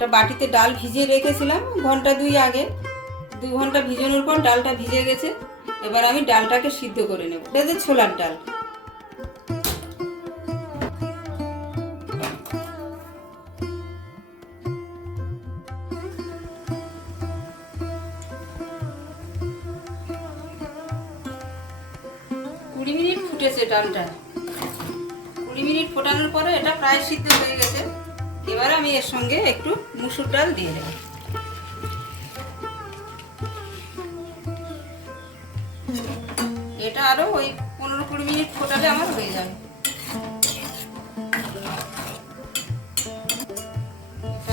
একটা বাটিতে ডাল ভিজিয়ে রেখেছিলাম ঘণ্টা দুই আগে। দু ঘণ্টা ভিজানোর পর ডালটা ভিজে গেছে। এবার আমি ডালটাকে সিদ্ধ করে নেব। এটা যে ছোলার ডাল। কুড়ি মিনিট ফুটেছে ডালটা। কুড়ি মিনিট ফোটানোর পরে এটা প্রায় সিদ্ধ হয়ে গেছে। এবার আমি এর সঙ্গে একটু মুসুর ডাল দিয়ে দেবো। এটা আরও ওই পনেরো কুড়ি মিনিট ফোটালে আমার হয়ে যাবে।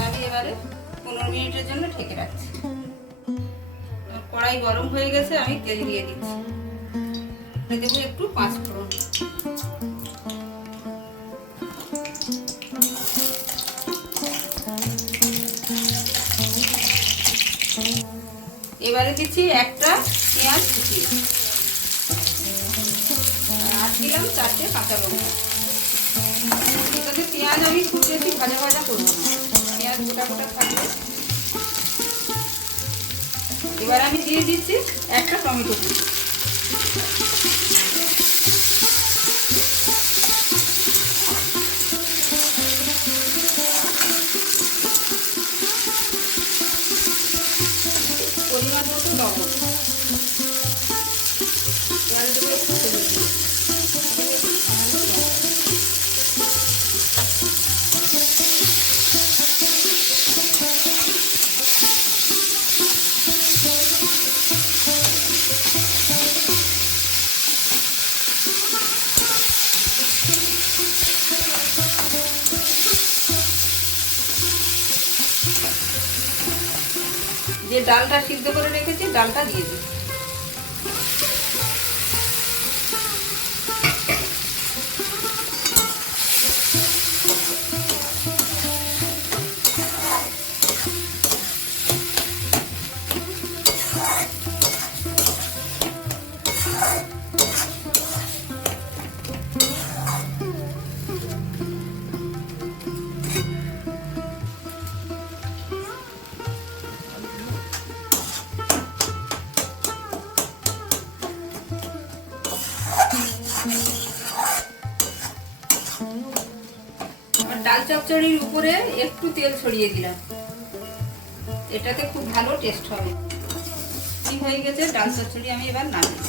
আমি এবারে পনেরো মিনিটের জন্য ঢেকে রাখছি। কড়াই গরম হয়ে গেছে, আমি তেল দিয়ে দিচ্ছি। দেবো একটু পাঁচ ফোড়ন। এবারে দিচ্ছি একটা পেঁয়াজ কুচি। আর দিলাম চারটে কাঁচা লঙ্কা। পেঁয়াজ আমি খুব বেশি ভাজা ভাজা করব পেঁয়াজ গোটা গোটা থাকবে। এবার আমি দিয়ে দিচ্ছি একটা টমেটো কুচি। পরিমাণ মতো লবণ। যে ডালটা সিদ্ধ করে রেখেছি ডালটা দিয়ে দিই ডাল চচ্চড়ির উপরে একটু তেল ছড়িয়ে দিলাম। এটাতে খুব ভালো টেস্ট হবে। কি হয়ে গেছে? ডাল চচ্চড়ি আমি এবার নামিয়ে।